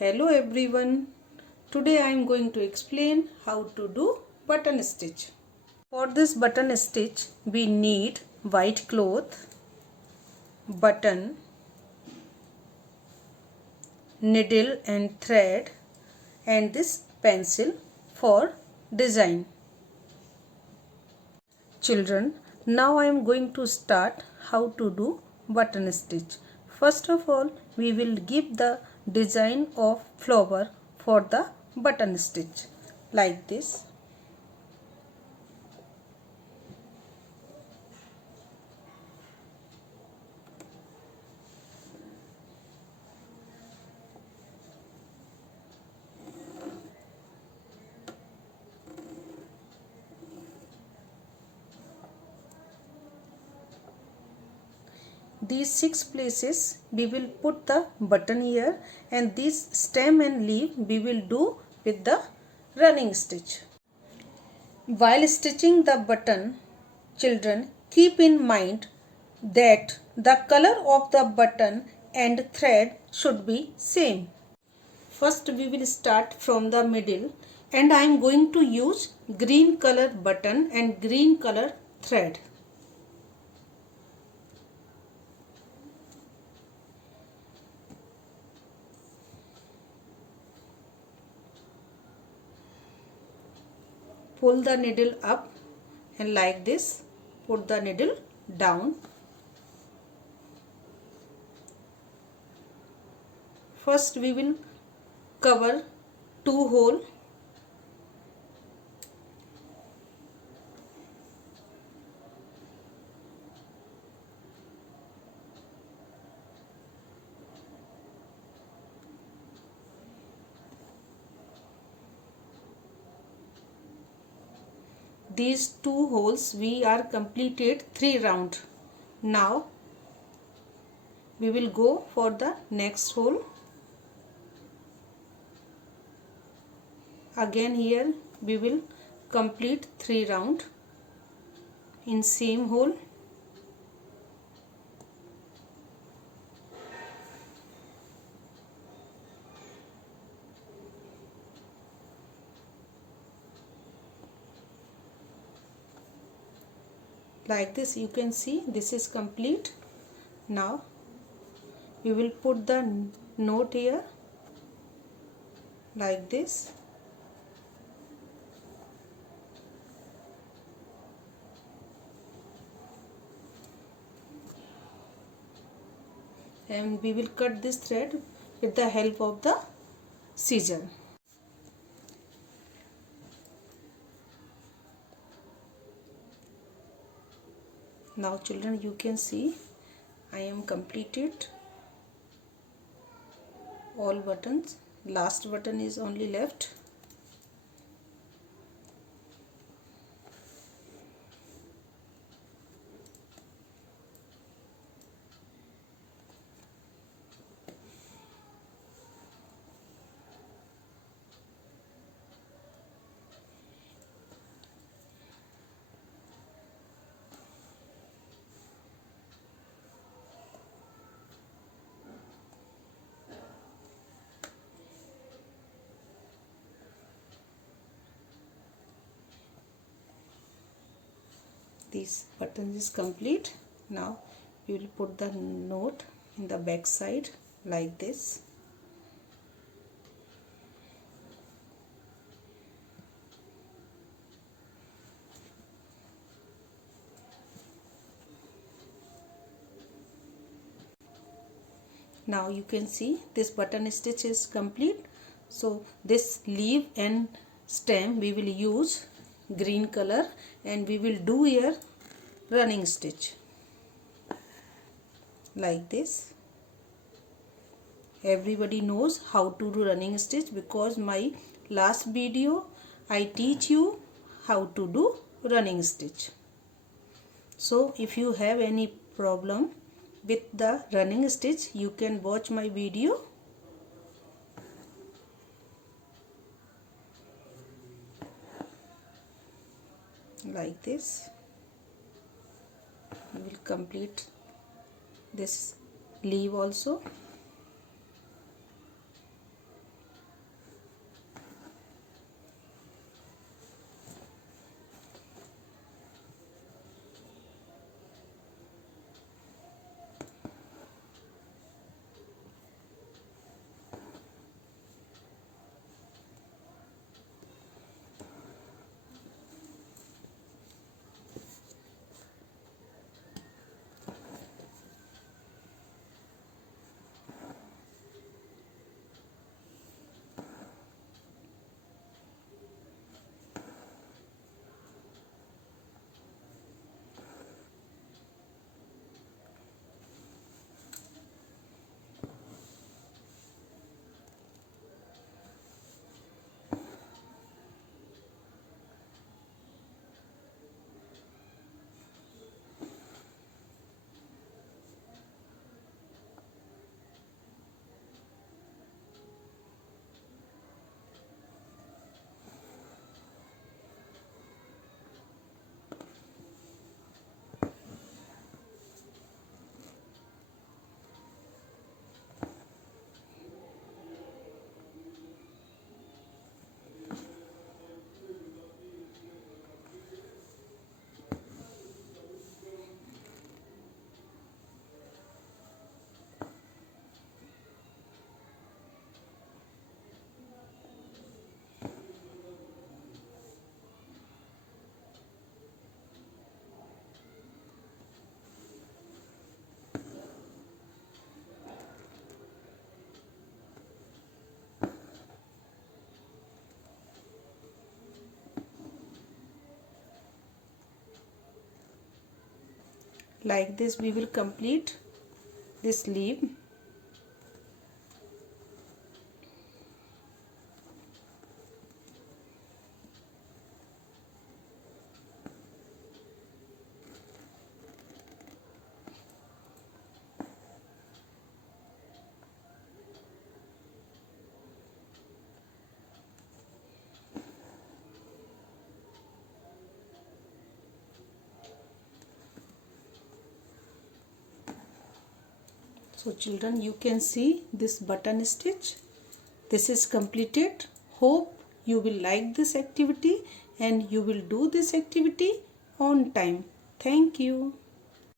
Hello everyone. Today I am going to explain how to do button stitch. For this button stitch we need white cloth, button, needle and thread and this pencil for design. Children, now I am going to start how to do button stitch. First of all, we will give the design of flower for the button stitch like this. These 6 places we will put the button here, and this stem and leaf we will do with the running stitch. While stitching the button, children, keep in mind that the color of the button and thread should be same. First we will start from the middle, and I am going to use green color button and green color thread. Pull the needle up and like this put the needle down. First we will cover 2 holes. These 2 holes we are completed 3 round. Now we will go for the next hole. Again here we will complete 3 round in same hole. Like this you can see this is complete. Now we will put the knot here like this. And we will cut this thread with the help of the scissor. Now children, you can see I am completed all buttons. Last button is only left. This button is complete. Now we will put the knot in the back side like this. Now you can see this button stitch is complete. So this leaf and stem we will use green color, and we will do here running stitch like this. Everybody knows how to do running stitch because my last video I teach you how to do running stitch. So if you have any problem with the running stitch, you can watch my video. Like this we will complete this leaf also. like this we will complete this leaf. So children, you can see this button stitch. This is completed. Hope you will like this activity and you will do this activity on time. Thank you.